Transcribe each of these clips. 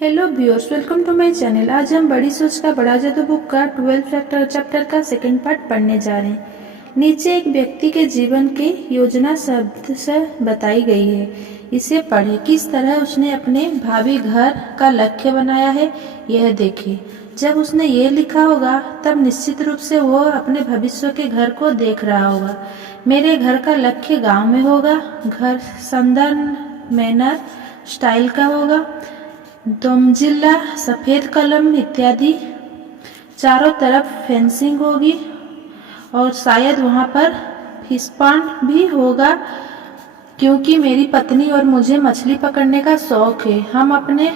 Hello viewers, welcome to my channel. आज हम बड़ी सोच का बड़ा जादू बुक का 12 चैप्टर का सेकंड पार्ट पढ़ने जा रहे हैं। नीचे एक व्यक्ति के जीवन की योजना शब्द से बताई गई है। इसे पढ़ें। किस तरह उसने अपने भावी घर का लक्ष्य बनाया है, यह देखें। जब उसने ये लिखा होगा तब निश्चित रूप से वो अपने भविष्य के घर को देख रहा होगा। मेरे घर का लक्ष्य गांव में होगा। घर सदर्न मैनर स्टाइल का होगा। दोमजिल्ला, सफ़ेद कलम इत्यादि। चारों तरफ फेंसिंग होगी और शायद वहाँ पर फिश पॉन्ड भी होगा, क्योंकि मेरी पत्नी और मुझे मछली पकड़ने का शौक है। हम अपने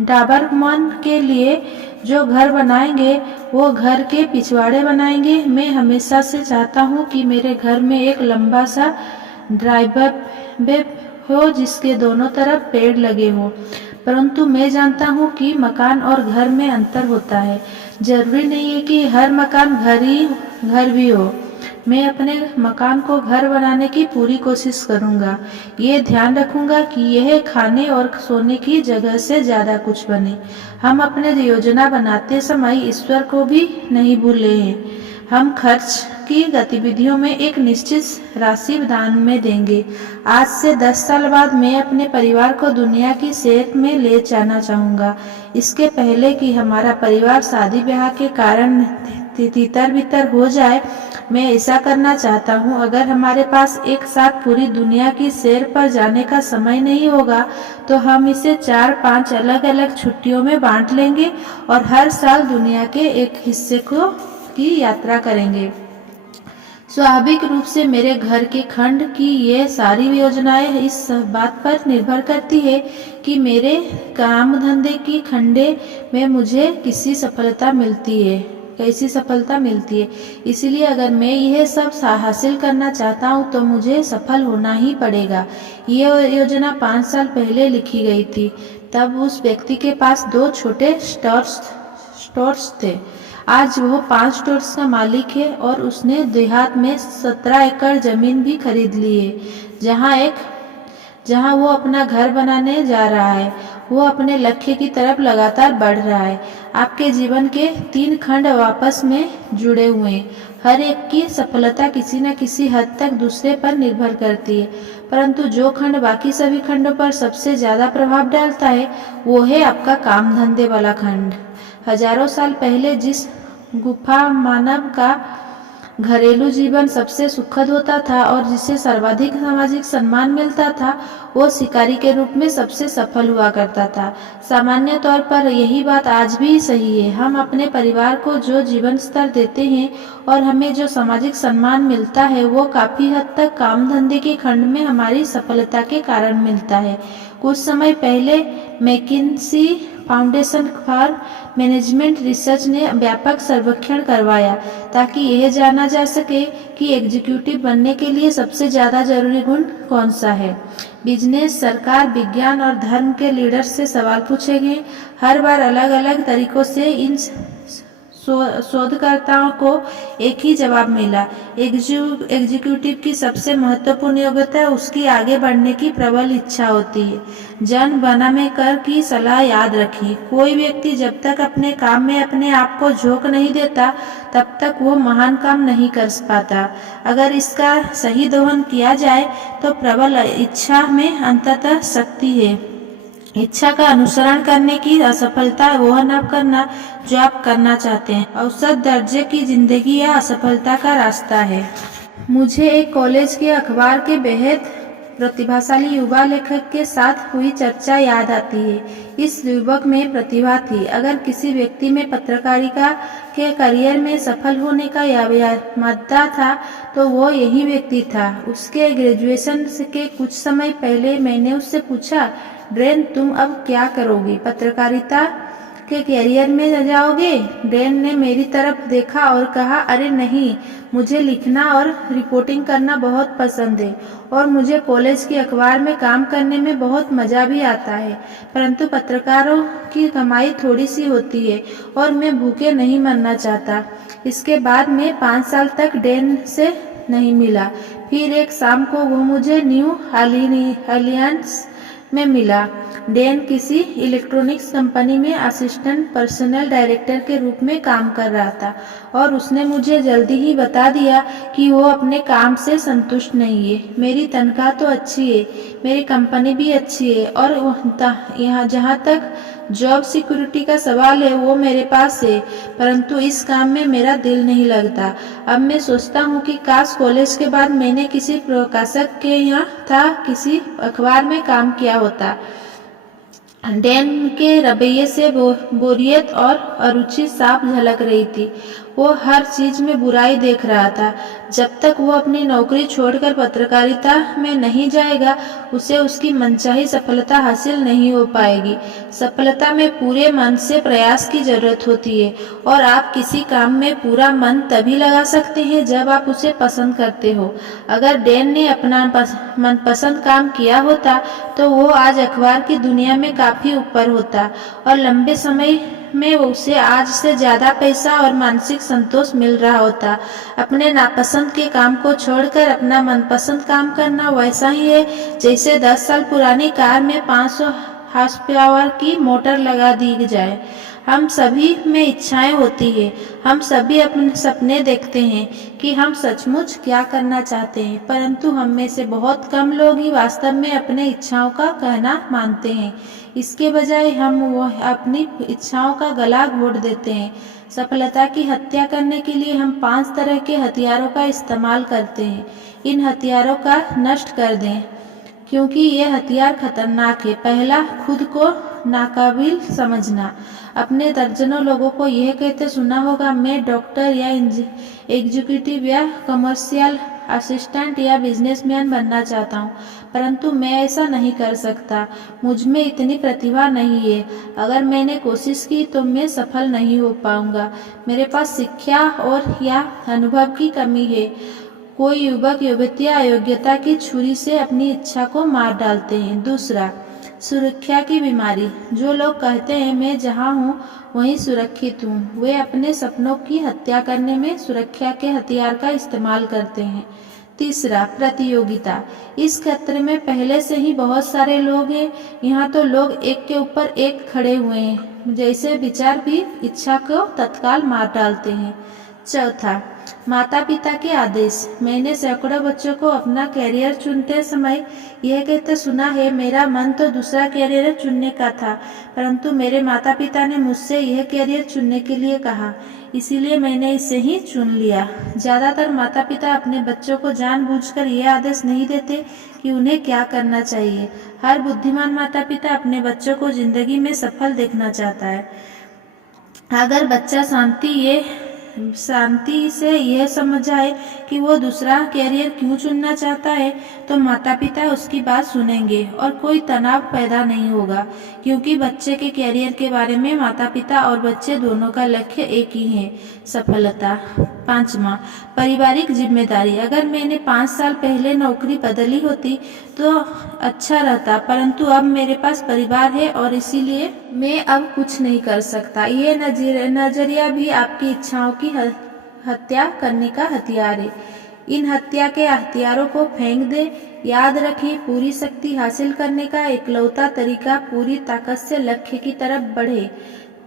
डाबरमैन के लिए जो घर बनाएंगे वो घर के पिछवाड़े बनाएंगे। मैं हमेशा से चाहता हूँ कि मेरे घर में एक लंबा सा ड्राइववे हो जिसके दोनों तरफ पेड़ लगे हों, परंतु मैं जानता हूँ कि मकान और घर में अंतर होता है। जरूरी नहीं है कि हर मकान घर भी हो। मैं अपने मकान को घर बनाने की पूरी कोशिश करूँगा। ये ध्यान रखूँगा कि यह खाने और सोने की जगह से ज़्यादा कुछ बने। हम अपने योजना बनाते समय ईश्वर को भी नहीं भूले हैं। हम खर्च की गतिविधियों में एक निश्चित राशि दान में देंगे। आज से 10 साल बाद मैं अपने परिवार को दुनिया की सैर में ले जाना चाहूँगा। इसके पहले कि हमारा परिवार शादी ब्याह के कारण तितर बितर हो जाए, मैं ऐसा करना चाहता हूँ। अगर हमारे पास एक साथ पूरी दुनिया की सैर पर जाने का समय नहीं होगा तो हम इसे 4-5 अलग अलग छुट्टियों में बांट लेंगे और हर साल दुनिया के एक हिस्से की यात्रा करेंगे। स्वाभाविक रूप से मेरे घर के खंड की ये सारी योजनाएं इस बात पर निर्भर करती है कि मेरे काम धंधे की खंडे में मुझे कैसी सफलता मिलती है। इसलिए अगर मैं यह सब हासिल करना चाहता हूँ तो मुझे सफल होना ही पड़ेगा। ये योजना 5 साल पहले लिखी गई थी। तब उस व्यक्ति के पास 2 छोटे स्टोर्स थे। आज वो 5 स्टोर्स का मालिक है और उसने देहात में 17 एकड़ जमीन भी खरीद ली है, जहाँ वो अपना घर बनाने जा रहा है। वो अपने लक्ष्य की तरफ लगातार बढ़ रहा है। आपके जीवन के 3 खंड आपस में जुड़े हुए हैं। हर एक की सफलता किसी न किसी हद तक दूसरे पर निर्भर करती है, परंतु जो खंड बाकी सभी खंडों पर सबसे ज्यादा प्रभाव डालता है वो है आपका काम धंधे वाला खंड। हजारों साल पहले जिस गुफा मानव का घरेलू जीवन सबसे सुखद होता था और जिसे सर्वाधिक सामाजिक सम्मान मिलता था, वो शिकारी के रूप में सबसे सफल हुआ करता था। सामान्य तौर पर यही बात आज भी सही है। हम अपने परिवार को जो जीवन स्तर देते हैं और हमें जो सामाजिक सम्मान मिलता है वो काफी हद तक काम धंधे के खंड में हमारी सफलता के कारण मिलता है। कुछ समय पहले मैकिन्सी फाउंडेशन फॉर मैनेजमेंट रिसर्च ने व्यापक सर्वेक्षण करवाया ताकि यह जाना जा सके कि एग्जीक्यूटिव बनने के लिए सबसे ज्यादा जरूरी गुण कौन सा है। बिजनेस, सरकार, विज्ञान और धर्म के लीडर्स से सवाल पूछे गए। हर बार अलग अलग तरीकों से इन शोधकर्ताओं को एक ही जवाब मिला। एग्जीक्यूटिव की सबसे महत्वपूर्ण योग्यता उसकी आगे बढ़ने की प्रबल इच्छा होती है। जॉन बनामेकर की सलाह याद रखें, कोई व्यक्ति जब तक अपने काम में अपने आप को झोंक नहीं देता तब तक वो महान काम नहीं कर पाता। अगर इसका सही दोहन किया जाए तो प्रबल इच्छा में अंततः शक्ति है। इच्छा का अनुसरण करने की असफलता वह न करना जो आप करना चाहते हैं। औसत दर्जे की जिंदगी या असफलता का रास्ता है। मुझे एक कॉलेज के अखबार के बेहद प्रतिभाशाली युवा लेखक के साथ हुई चर्चा याद आती है। इस युवक में प्रतिभा थी। अगर किसी व्यक्ति में पत्रकारिता के करियर में सफल होने का मादा था तो वो यही व्यक्ति था। उसके ग्रेजुएशन के कुछ समय पहले मैंने उससे पूछा, ड्रेन तुम अब क्या करोगी, पत्रकारिता के करियर में जाओगे? ड्रेन ने मेरी तरफ देखा और कहा, अरे नहीं, मुझे लिखना और रिपोर्टिंग करना बहुत पसंद है और मुझे कॉलेज के अखबार में काम करने में बहुत मजा भी आता है, परंतु पत्रकारों की कमाई थोड़ी सी होती है और मैं भूखे नहीं मरना चाहता। इसके बाद मैं 5 साल तक ड्रेन से नहीं मिला। फिर एक शाम को वो मुझे न्यू ऑरलियंस में मिला। डैन किसी इलेक्ट्रॉनिक्स कंपनी में असिस्टेंट पर्सनल डायरेक्टर के रूप में काम कर रहा था और उसने मुझे जल्दी ही बता दिया कि वो अपने काम से संतुष्ट नहीं है। मेरी तनख्वाह तो अच्छी है, मेरी कंपनी भी अच्छी है और यहाँ जहाँ तक जॉब सिक्योरिटी का सवाल है वो मेरे पास है, परंतु इस काम में मेरा दिल नहीं लगता। अब मैं सोचता हूँ कि काश कॉलेज के बाद मैंने किसी प्रकाशक के यहाँ था किसी अखबार में काम किया होता। डैन के रवैये से बोरियत और अरुचि साफ झलक रही थी। वो हर चीज में बुराई देख रहा था। जब तक वो अपनी नौकरी छोड़कर पत्रकारिता में नहीं जाएगा, उसे उसकी मनचाही सफलता हासिल नहीं हो पाएगी। सफलता में पूरे मन से प्रयास की जरूरत होती है और आप किसी काम में पूरा मन तभी लगा सकते हैं जब आप उसे पसंद करते हो। अगर डैन ने अपना मनपसंद काम किया होता तो वो आज अखबार की दुनिया में काफी ऊपर होता और लंबे समय में उसे आज से ज्यादा पैसा और मानसिक संतोष मिल रहा होता। अपने नापसंद के काम को छोड़कर अपना मनपसंद काम करना वैसा ही है जैसे 10 साल पुरानी कार में 500 हॉर्स पावर की मोटर लगा दी जाए। हम सभी में इच्छाएं होती है, हम सभी अपने सपने देखते हैं कि हम सचमुच क्या करना चाहते हैं, परंतु हम में से बहुत कम लोग ही वास्तव में अपने इच्छाओं का कहना मानते हैं। इसके बजाय हम वो अपनी इच्छाओं का गला घोट देते हैं। सफलता की हत्या करने के लिए हम 5 तरह के हथियारों का इस्तेमाल करते हैं। इन हथियारों का नष्ट कर दें क्योंकि ये हथियार खतरनाक है। पहला, खुद को नाकाबिल समझना। अपने दर्जनों लोगों को यह कहते सुना होगा, मैं डॉक्टर या एग्जीक्यूटिव या कमर्शियल असिस्टेंट या बिजनेसमैन बनना चाहता हूँ, परंतु मैं ऐसा नहीं कर सकता। मुझ में इतनी प्रतिभा नहीं है। अगर मैंने कोशिश की तो मैं सफल नहीं हो पाऊंगा। मेरे पास शिक्षा और या अनुभव की कमी है। कोई युवक युवतियां अयोग्यता की छुरी से अपनी इच्छा को मार डालते हैं। दूसरा, सुरक्षा की बीमारी। जो लोग कहते हैं मैं जहाँ हूँ वहीं सुरक्षित हूँ, वे अपने सपनों की हत्या करने में सुरक्षा के हथियार का इस्तेमाल करते हैं। तीसरा, प्रतियोगिता। इस क्षेत्र में पहले से ही बहुत सारे लोग हैं। यहाँ तो लोग एक के ऊपर एक खड़े हुए हैं, जैसे विचार भी इच्छा को तत्काल मार डालते हैं। चौथा, माता पिता के आदेश। मैंने सैकड़ों बच्चों को अपना कैरियर चुनते समय यह कहते सुना है, मेरा मन तो दूसरा कैरियर चुनने का था, परंतु मेरे माता पिता ने मुझसे यह कैरियर चुनने के लिए कहा, इसीलिए मैंने इसे ही चुन लिया। ज्यादातर माता पिता अपने बच्चों को जानबूझकर यह आदेश नहीं देते कि उन्हें क्या करना चाहिए। हर बुद्धिमान माता पिता अपने बच्चों को जिंदगी में सफल देखना चाहता है। अगर बच्चा शांति से यह समझ आए कि वो दूसरा कैरियर क्यों चुनना चाहता है, तो माता पिता उसकी बात सुनेंगे और कोई तनाव पैदा नहीं होगा, क्योंकि बच्चे के कैरियर के बारे में माता पिता और बच्चे दोनों का लक्ष्य एक ही है, सफलता। पांचवा, पारिवारिक जिम्मेदारी। अगर मैंने 5 साल पहले नौकरी बदली होती तो अच्छा रहता, परंतु अब मेरे पास परिवार है और इसीलिए मैं अब कुछ नहीं कर सकता। ये नजरिया भी आपकी इच्छाओं की हत्या करने का हथियार है। इन हत्या के हथियारों को फेंक दे। याद रखें, पूरी शक्ति हासिल करने का एकलौता तरीका पूरी ताकत से लक्ष्य की तरफ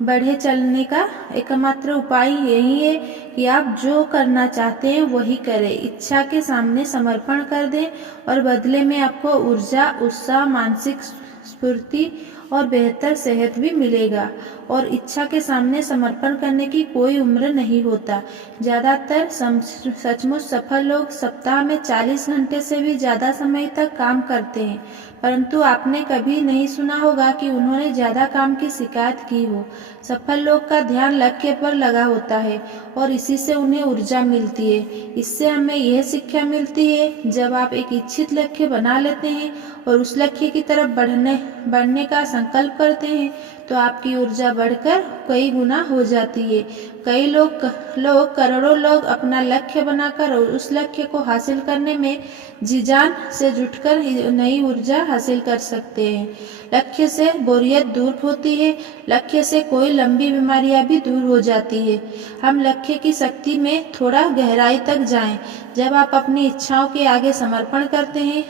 बढ़े चलने का एकमात्र उपाय यही है कि आप जो करना चाहते हैं वही करें। इच्छा के सामने समर्पण कर दें और बदले में आपको ऊर्जा, उत्साह, मानसिक स्फूर्ति और बेहतर सेहत भी मिलेगा। और इच्छा के सामने समर्पण करने की कोई उम्र नहीं होता। ज्यादातर सचमुच सफल लोग सप्ताह में 40 घंटे से भी ज्यादा समय तक काम करते हैं, परंतु आपने कभी नहीं सुना होगा कि उन्होंने ज्यादा काम की शिकायत की हो। सफल लोग का ध्यान लक्ष्य पर लगा होता है और इसी से उन्हें ऊर्जा मिलती है। इससे हमें यह शिक्षा मिलती है, जब आप एक इच्छित लक्ष्य बना लेते हैं और उस लक्ष्य की तरफ बढ़ने का संकल्प करते हैं, तो आपकी ऊर्जा बढ़कर कई गुना हो जाती है। कई करोड़ों लोग अपना लक्ष्य बनाकर और उस लक्ष्य को हासिल करने में जी जान से जुटकर नई ऊर्जा हासिल कर सकते हैं। लक्ष्य से बोरियत दूर होती है, लक्ष्य से कोई लंबी बीमारियां भी दूर हो जाती है। हम लक्ष्य की शक्ति में थोड़ा गहराई तक जाएं। जब आप अपनी इच्छाओं के आगे समर्पण करते हैं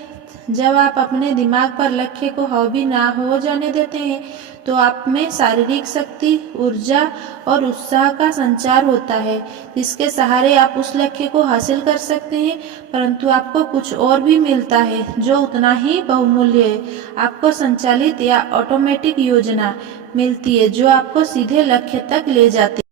जब आप अपने दिमाग पर लक्ष्य को हावी ना हो जाने देते हैं तो आप में शारीरिक शक्ति, ऊर्जा और उत्साह का संचार होता है, जिसके सहारे आप उस लक्ष्य को हासिल कर सकते हैं। परंतु आपको कुछ और भी मिलता है जो उतना ही बहुमूल्य है। आपको संचालित या ऑटोमेटिक योजना मिलती है जो आपको सीधे लक्ष्य तक ले जाती है।